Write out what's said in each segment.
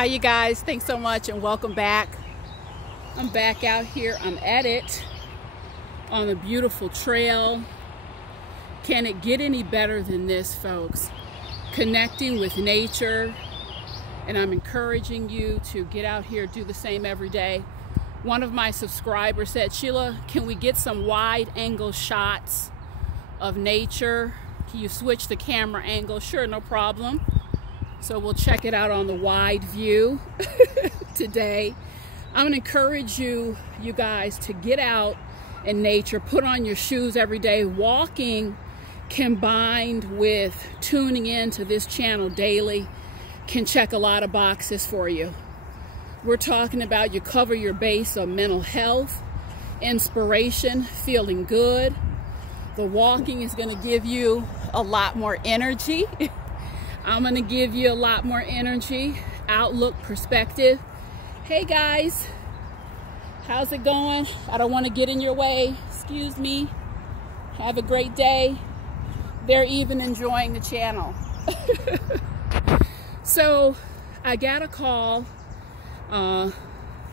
Hi you guys, thanks so much and welcome back. I'm back out here. I'm at it on a beautiful trail. Can it get any better than this, folks? Connecting with nature, and I'm encouraging you to get out here, do the same every day. One of my subscribers said, Sheila, can we get some wide angle shots of nature? Can you switch the camera angle? Sure, no problem. So we'll check it out on the wide view today. I'm gonna encourage you guys to get out in nature, put on your shoes every day. Walking combined with tuning into this channel daily can check a lot of boxes for you. We're talking about you cover your base of mental health, inspiration, feeling good. The walking is gonna give you a lot more energy. I'm gonna give you a lot more energy, outlook, perspective. Hey guys, how's it going? I don't want to get in your way. Excuse me. Have a great day. They're even enjoying the channel. So I got a call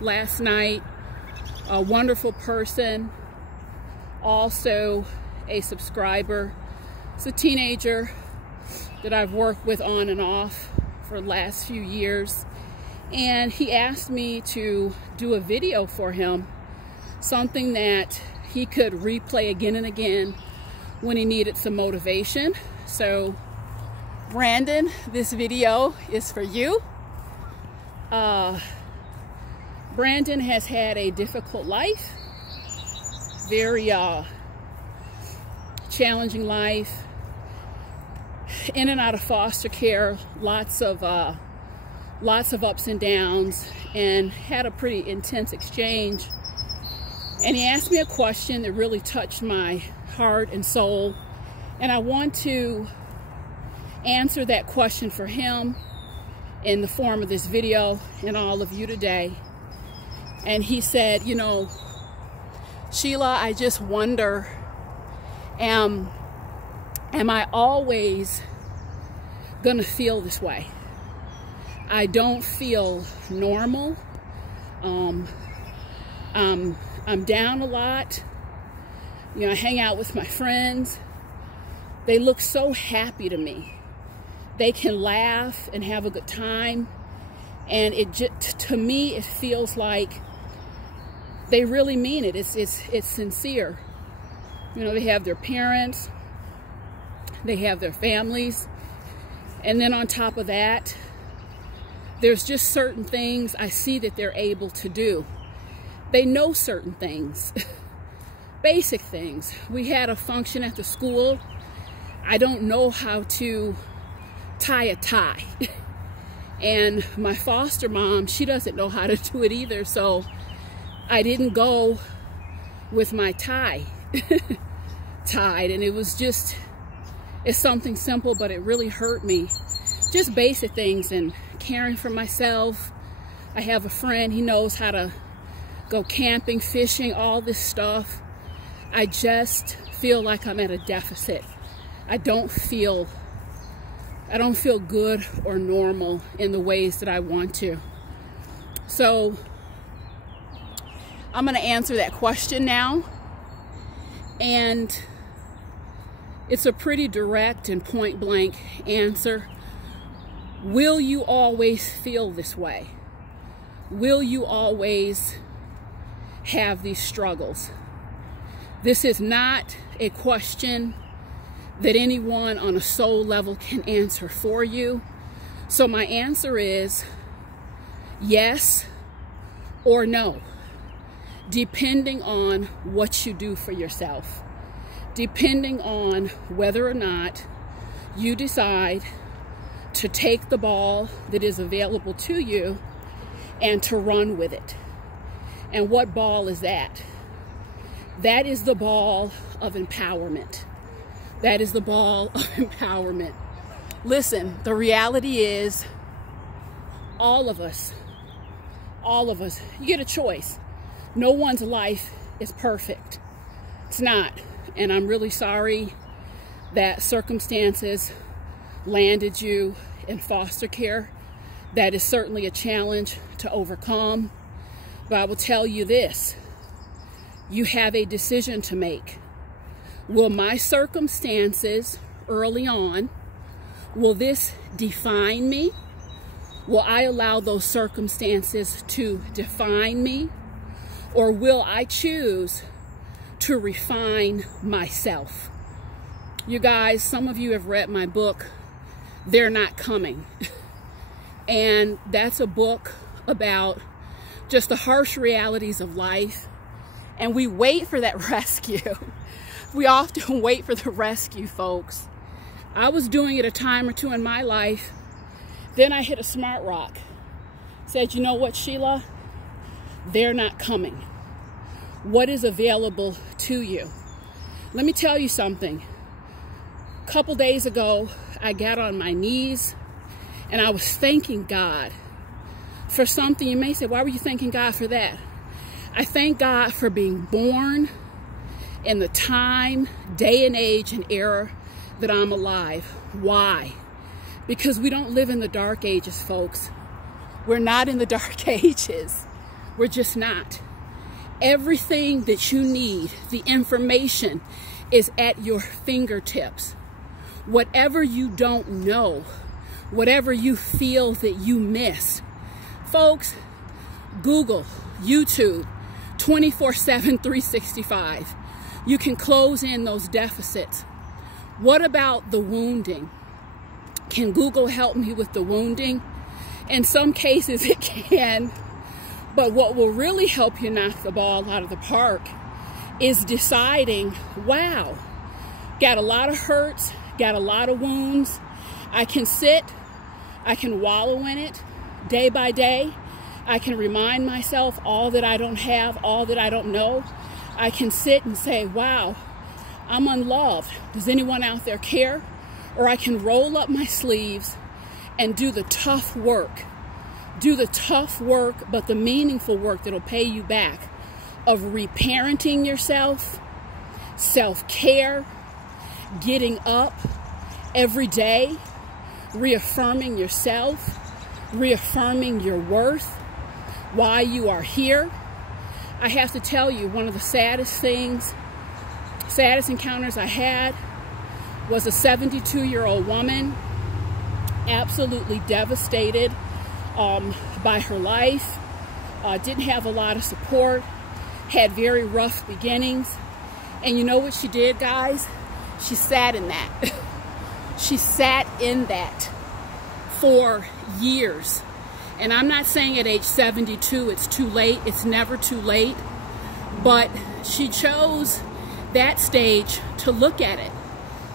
last night. A wonderful person, also a subscriber. It's a teenager that I've worked with on and off for the last few years. And he asked me to do a video for him, something that he could replay again and again when he needed some motivation. So, Brandon, this video is for you. Brandon has had a difficult life, very challenging life, in and out of foster care, lots of ups and downs, and had a pretty intense exchange. And he asked me a question that really touched my heart and soul, and I want to answer that question for him in the form of this video and all of you today. And he said, you know, Sheila, I just wonder, am I always gonna feel this way? I don't feel normal. I'm down a lot. You know, I hang out with my friends. They look so happy to me. They can laugh and have a good time. And it just, to me, it feels like they really mean it. It's sincere. You know, they have their parents, they have their families. And then on top of that, there's just certain things I see that they're able to do. They know certain things, basic things. We had a function at the school. I don't know how to tie a tie. And my foster mom, she doesn't know how to do it either. So I didn't go with my tie tied. And it was just, it's something simple, but it really hurt me. Just basic things and caring for myself. I have a friend, he knows how to go camping, fishing, all this stuff. I just feel like I'm at a deficit. I don't feel good or normal in the ways that I want to. So I'm gonna answer that question now. And it's a pretty direct and point blank answer. Will you always feel this way? Will you always have these struggles? This is not a question that anyone on a soul level can answer for you. So my answer is yes or no, depending on what you do for yourself, depending on whether or not you decide to take the ball that is available to you and to run with it. And what ball is that? That is the ball of empowerment. That is the ball of empowerment. Listen, the reality is all of us, you get a choice. No one's life is perfect. It's not. And I'm really sorry that circumstances landed you in foster care. That is certainly a challenge to overcome. But I will tell you this, you have a decision to make. Will my circumstances early on, will this define me? Will I allow those circumstances to define me? Or will I choose to refine myself? You guys, some of you have read my book, They're Not Coming. And that's a book about just the harsh realities of life. And we wait for that rescue. We often wait for the rescue, folks. I was doing it a time or two in my life. Then I hit a smart rock. Said, you know what, Sheila? They're not coming. What is available to you? Let me tell you something. A couple days ago, I got on my knees and I was thanking God for something. You may say, why were you thanking God for that? I thank God for being born in the time, day and age and era that I'm alive. Why? Because we don't live in the dark ages, folks. We're not in the dark ages. We're just not. Everything that you need, the information is at your fingertips. Whatever you don't know, whatever you feel that you miss, folks, Google, YouTube, 24/7, 365. You can close in those deficits. What about the wounding? Can Google help me with the wounding? In some cases it can, but what will really help you knock the ball out of the park is deciding, wow, got a lot of hurts, got a lot of wounds. I can sit, I can wallow in it day by day. I can remind myself all that I don't have, all that I don't know. I can sit and say, wow, I'm unloved. Does anyone out there care? Or I can roll up my sleeves and do the tough work. Do the tough work, but the meaningful work that'll pay you back of reparenting yourself, self-care, getting up every day, reaffirming yourself, reaffirming your worth, why you are here. I have to tell you, one of the saddest encounters I had was a 72-year-old woman, absolutely devastated by her life, didn't have a lot of support, had very rough beginnings. And you know what she did, guys? She sat in that. She sat in that for years. And I'm not saying at age 72 it's too late. It's never too late. But she chose that stage to look at it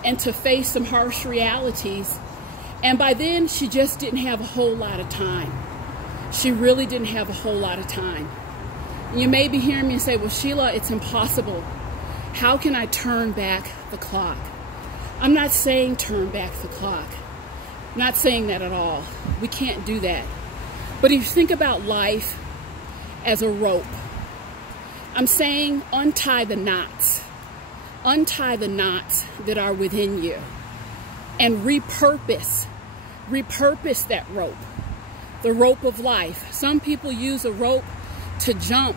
and to face some harsh realities. And by then, she just didn't have a whole lot of time. She really didn't have a whole lot of time. And you may be hearing me say, well, Sheila, it's impossible. How can I turn back the clock? I'm not saying turn back the clock. I'm not saying that at all. We can't do that. But if you think about life as a rope, I'm saying untie the knots. Untie the knots that are within you and repurpose that rope, the rope of life. Some people use a rope to jump,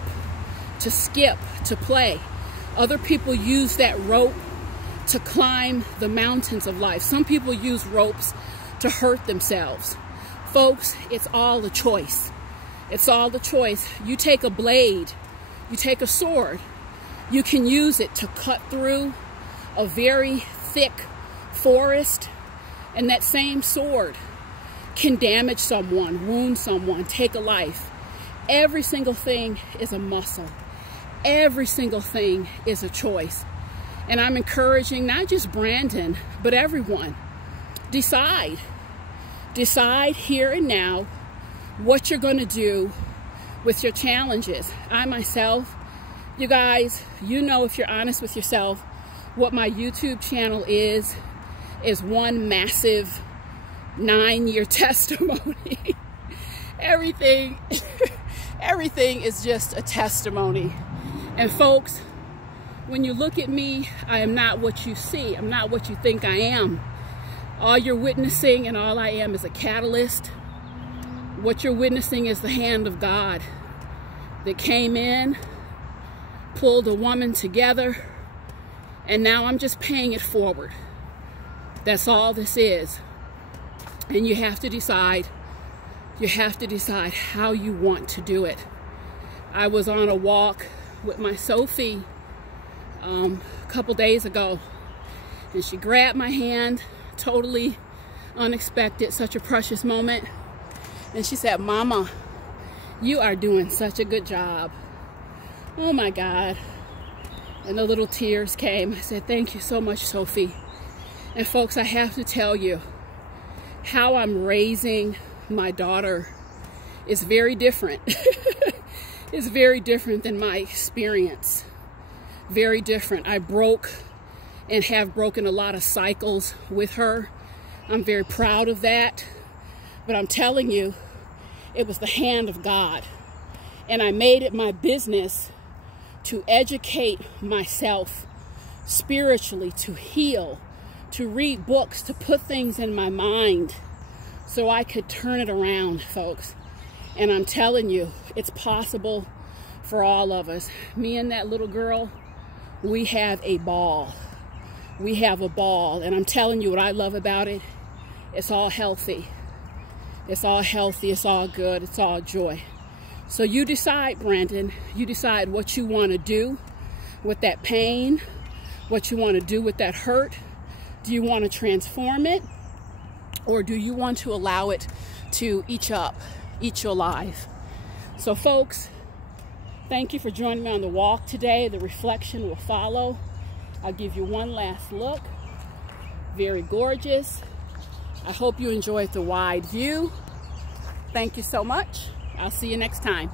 to skip, to play. Other people use that rope to climb the mountains of life. Some people use ropes to hurt themselves. Folks, it's all a choice. It's all a choice. You take a blade, you take a sword, you can use it to cut through a very thick forest, and that same sword can damage someone, wound someone, take a life. Every single thing is a muscle. Every single thing is a choice. And I'm encouraging not just Brandon, but everyone. Decide. Decide here and now what you're going to do with your challenges. I myself, you guys, you know, if you're honest with yourself, what my YouTube channel is one massive 9-year testimony. Everything is just a testimony. And folks, when you look at me, I am not what you see. I'm not what you think I am. All you're witnessing and all I am is a catalyst What you're witnessing is the hand of God that came in, pulled a woman together, and now I'm just paying it forward. That's all this is. And you have to decide. You have to decide how you want to do it. I was on a walk with my Sophie a couple days ago, and she grabbed my hand, totally unexpected, such a precious moment. And she said, "Mama, you are doing such a good job." Oh my God. And the little tears came. I said, "Thank you so much, Sophie." And folks, I have to tell you, how I'm raising my daughter is very different. It's very different than my experience. Very different. I broke and have broken a lot of cycles with her. I'm very proud of that. But I'm telling you, it was the hand of God. And I made it my business to educate myself spiritually, to heal, to read books, to put things in my mind so I could turn it around, folks. And I'm telling you, it's possible for all of us. Me and that little girl, we have a ball. We have a ball. And I'm telling you what I love about it. It's all healthy. It's all healthy. It's all good. It's all joy. So you decide, Brandon. You decide what you want to do with that pain, what you want to do with that hurt. Do you want to transform it? Or do you want to allow it to eat you alive? So folks, thank you for joining me on the walk today. The reflection will follow. I'll give you one last look. Very gorgeous. I hope you enjoyed the wide view. Thank you so much. I'll see you next time.